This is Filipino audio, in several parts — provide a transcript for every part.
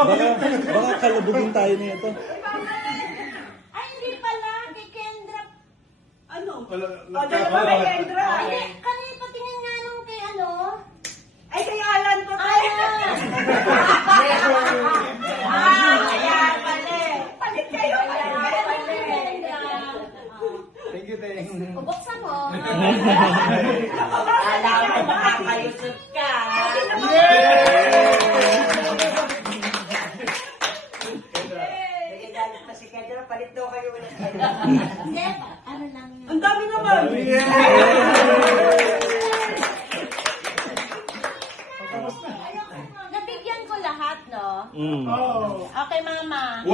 Baka kalabugin tayo nito. Ay, hindi pala. Kay Kendra. Ano? Wala. Dala ba kay Kendra? Ay, kanina patingin nga nung kay ano. Ay, kay Alan to. Ayan. Kaya pala. Palit kayo. Thank you, Teng. Buksan mo. Alam mo, makakayusot ka. Nagagalit pa si Kendra. Palit daw kayo ulit. Hindi, ano lang yun. Ang dami naman. Nabigyan ko lahat, no? Mm. Okay, mama.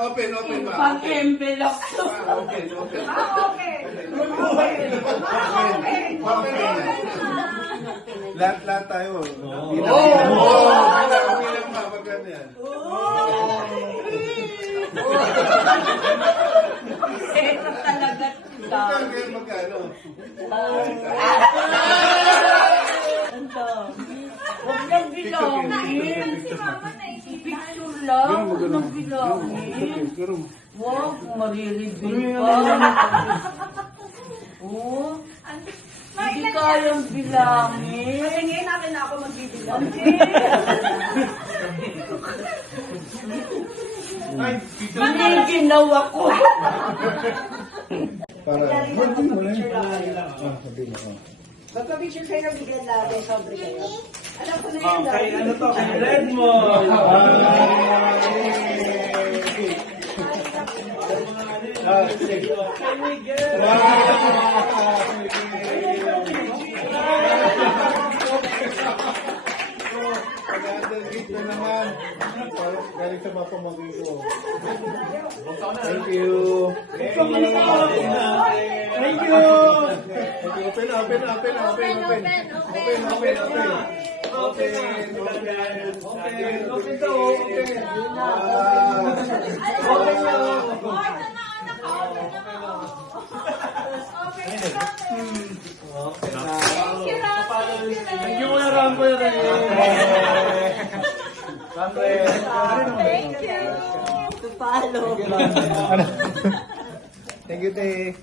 Open ba? Pang-envelope to. Open. Okay. Lahat tayo. Bilang pa, pag ganyan. Setup talaga. Magkano? Huwag nang bilangin. Picture lang. Huwag nang bilangin. Huwag, mariribig pa. Oh, hindi kayang bilangin. Kasi ngayon natin ako magbibilang. Hindi ginawa ko. Para. Magpa-picture kayo ng bigyan natin. Sobre kayo. Alam ko na yan. Kay ano to? Kay Redmond. Kay Miguel. Pag-undergate na naman. Galing sa mga pamagay ko. Thank you. Thank you. Thank you, Kuya Rambo. Thank you. To follow. Thank you, Teng.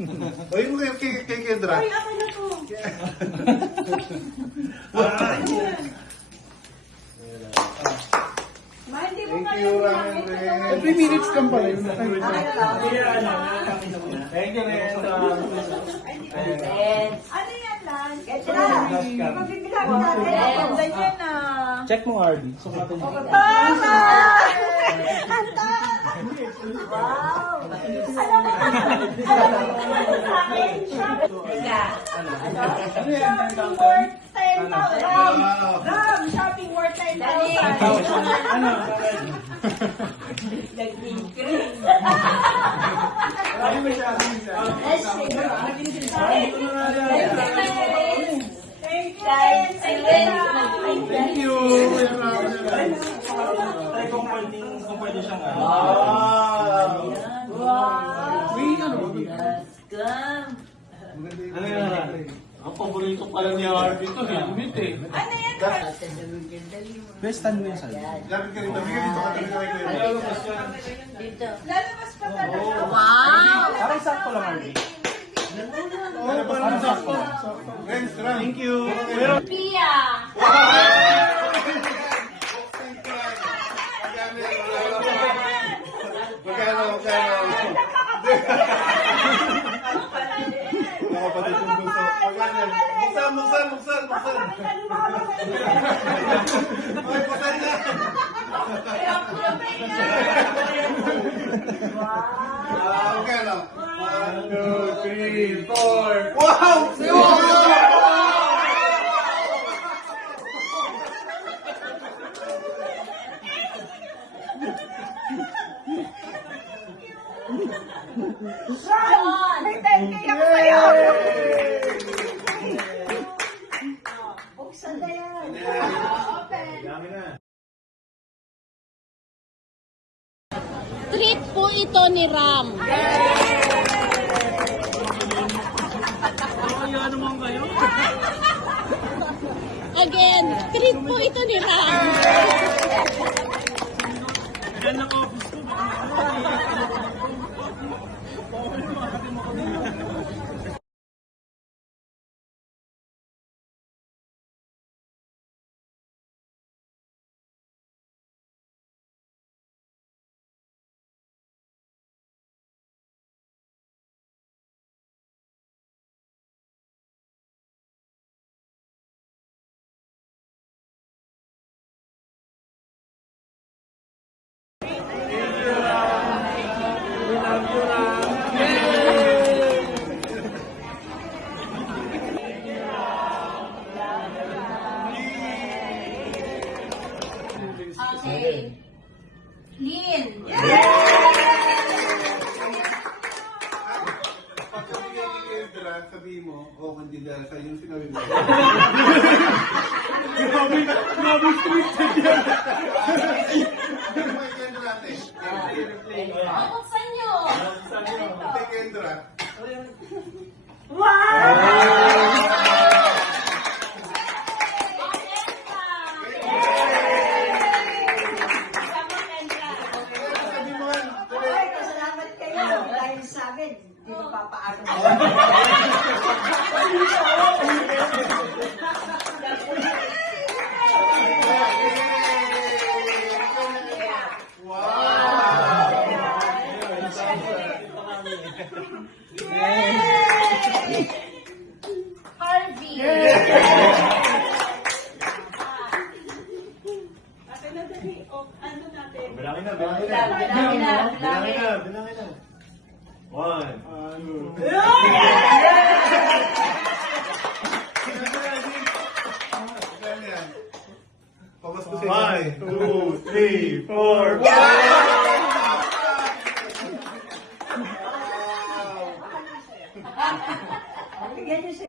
Oy, mo kay Kendra. Ay, ako na to. Ma, hindi mo Thank kaya you, bilangin. Ramen. 3 minutes lang pala yun. Thank you, Ren. Ano yan lang? Kendra, magbibilang natin. Ganyan na. Check mo, RD. Sumatin mo. Tama! Anta! Wow! Alam mo sa akin? Shopping worth 10,000. Ram! Shopping worth 10,000. Ano? Nag-increase. Marami siya. Thank you. Thank you. Try kung pwede siyang ano. Wow! Ano yan? Ang paborito pala ni Harvey ito, helmet eh. Ano yan? Best stand mo yung sa'yo. Lapit ka rito. Bigyan dito ka talaga. Lalabas pa talaga. Wow! Parang sakto lang, Harvey. Parang sakto. Thank you. Pia! Magkano? Nakapatid yung gusto. Buksan. Ay, buksan na. Magkano? 1, 2, 3, 4. Wow! Ron! May 10K ako sa'yo! Buksan na yan. Open. Dami na. ito ni Ram. Kaya naman kayo. Again, treat po ito ni Ram. Yan ako. Okay. Lin. Pag kabigay kay Kendra, sabihin mo, oh, hindi dahil sa yung sinabi mo. Grabe scripted yan. Ano kay Kendra ate? Buksan nyo. Kay Kendra. Sabi mo nga, Ay, pasalamat kayo dahil sa amin. Hindi mo papaano. Harvey. Ate na dali. O, ano natin? Bilangin na. Bilangin na. Bilangin na. 1. Kaya yan. Pamasko siya. 1, 2, 3, 4. Bigyan niyo siya.